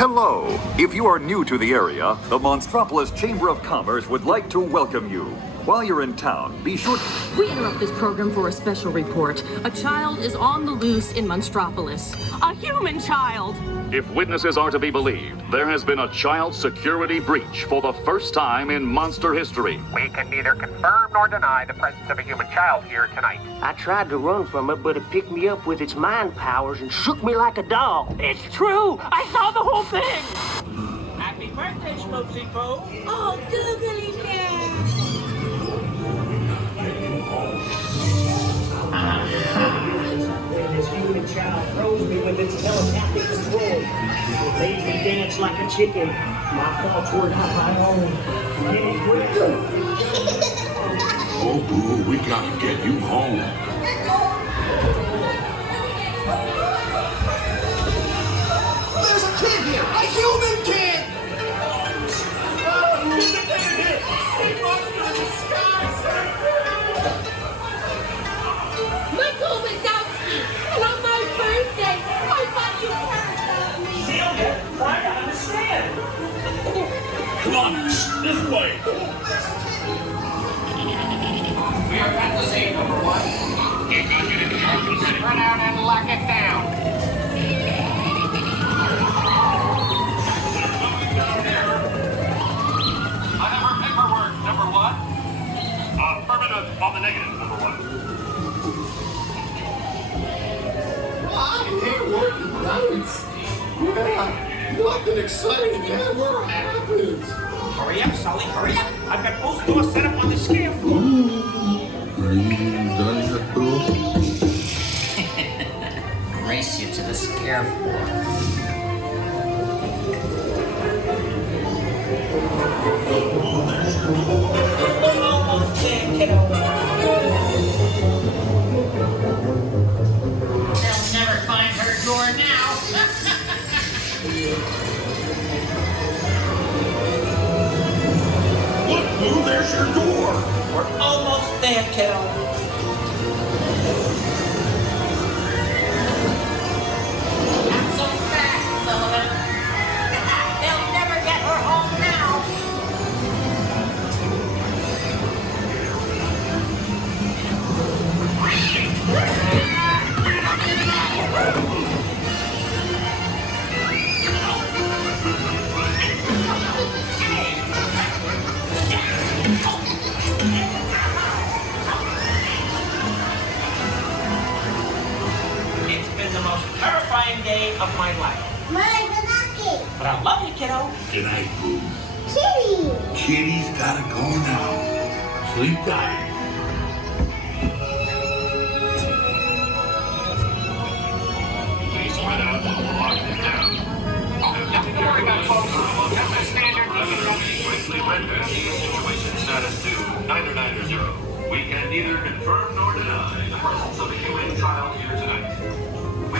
Hello. If you are new to the area, the Monstropolis Chamber of Commerce would like to welcome you. While you're in town, be sure to... We interrupt this program for a special report. A child is on the loose in Monstropolis. A human child! If witnesses are to be believed, there has been a child security breach for the first time in monster history. We can neither confirm nor deny the presence of a human child here tonight. I tried to run from it, but it picked me up with its mind powers and shook me like a dog. It's true! I saw the whole thing! Happy birthday, Smokesy Poe! Oh, googly bear! This human child froze me with its telepathic control. It made me dance like a chicken. My thoughts were not my own. Oh, boo, we gotta get you home. There's a kid here! A human kid! There's a kid in here! A monster in the sky! Michael Wazowski! On my birthday! I thought you heard about me! Celia, try to understand! Come on, this way. We are at the scene, number one. Run out and lock it down. I have our paperwork, number one. Affirmative on the negative, number one. I hate working nights. Yeah, nothing exciting ever happens. Hurry up, Sully, hurry up! I've got both doors set up on the scale floor. Are you done yet, boo? Race you to the scare floor. Almost there, kiddo. They'll never find her door now. Look, boo, there's your door. We're almost there, kiddo. Not so fast, Sullivan. They'll never get her home now. It's been the most terrifying day of my life. My Wazowski! But I love you, kiddo. Good night, boo. Kitty! Kitty's gotta go now. Sleep tight. Please spread out while we're locking it down. Nothing to worry about, folks. Just a standard Quickly render the situation status to 990. We can neither confirm nor deny the presence of a human child here tonight. We